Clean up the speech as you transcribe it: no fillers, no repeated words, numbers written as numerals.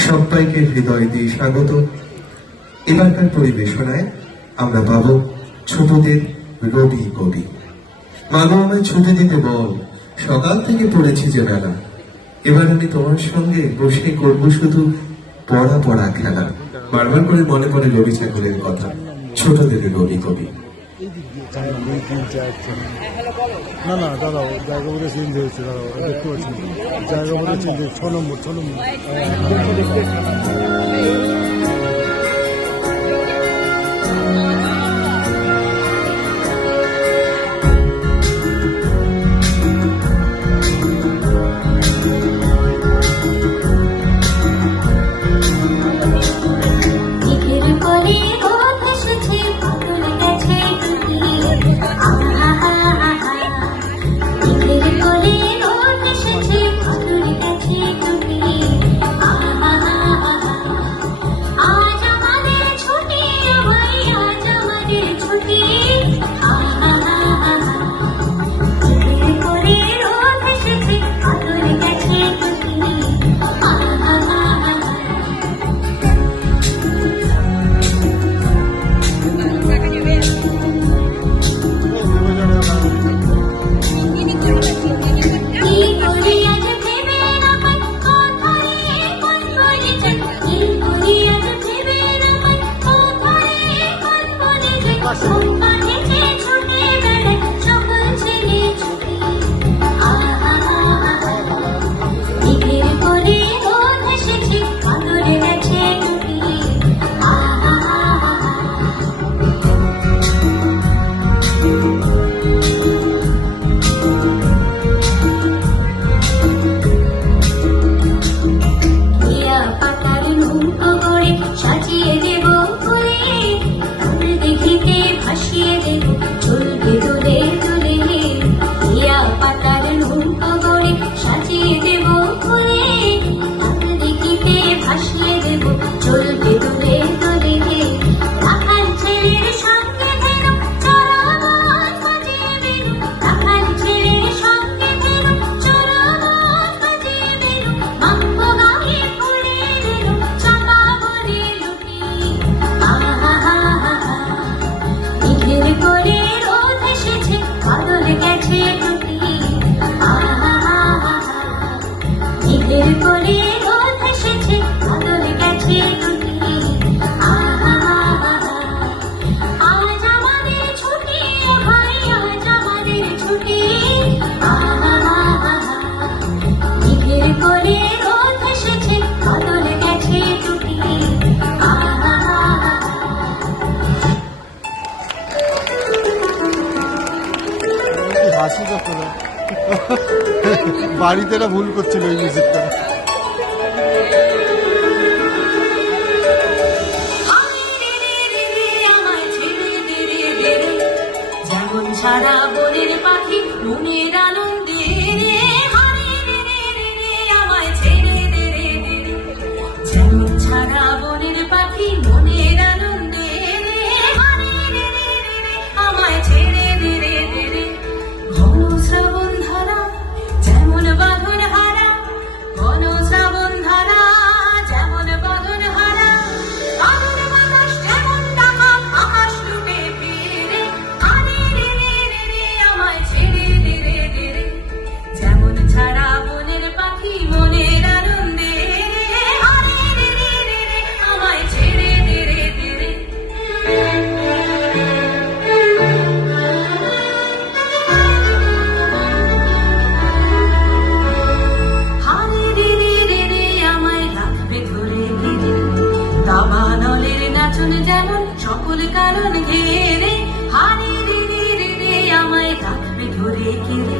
সবাইকে হৃদয় দিয়ে স্বাগত। এবারকার পরিবেশনায় আমরা পাব ছোটদের রবি কবি। মাগো আমায় ছুটি দিতে বল, সকাল থেকে পড়েছি যে বেলা। এবার আমি তোমার সঙ্গে বসে করবো শুধু পড়া পড়া খেলা। বারবার করে মনে পড়ে রবি ঠাকুরের কথা, ছোটদের রবি কবি। না না দাদা, জায়গা বোধ চেঞ্জ হয়েছে, দাদা দেখতে পাচ্ছি জায়গা বোধ চেঞ্জ হয়েছে। 6 নম্বর হাসি তো তোরা বাড়িতে এরা ভুল করছিল ওই মিউজিকটা। যেমন ছাড়া বনের পাখি মনের আনন্দে আমায় ছেড়ে দে রে, যেমন ছাড়া বনের পাখি মনের আনন্দে আমায় ছেড়ে দে রে। ঘন শ্রাবণ ধারা যেমন বাঁধন হারা, ঘন শ্রাবণ ধারা যেমন বাঁধন হারা, বাঁধন বাতাস যেমন ডাকা আকাশ লুটে ফিরে আমায় ছেড়ে দে রে, যেমন ছাড়া বনের পাখি মনের আনন্দে আমায় ছেড়ে দে রে। দাবানলের নাচন যেমন সকল কারণ ঘেরে, হারে রে আমায় রাখবে ধরে ঘিরে।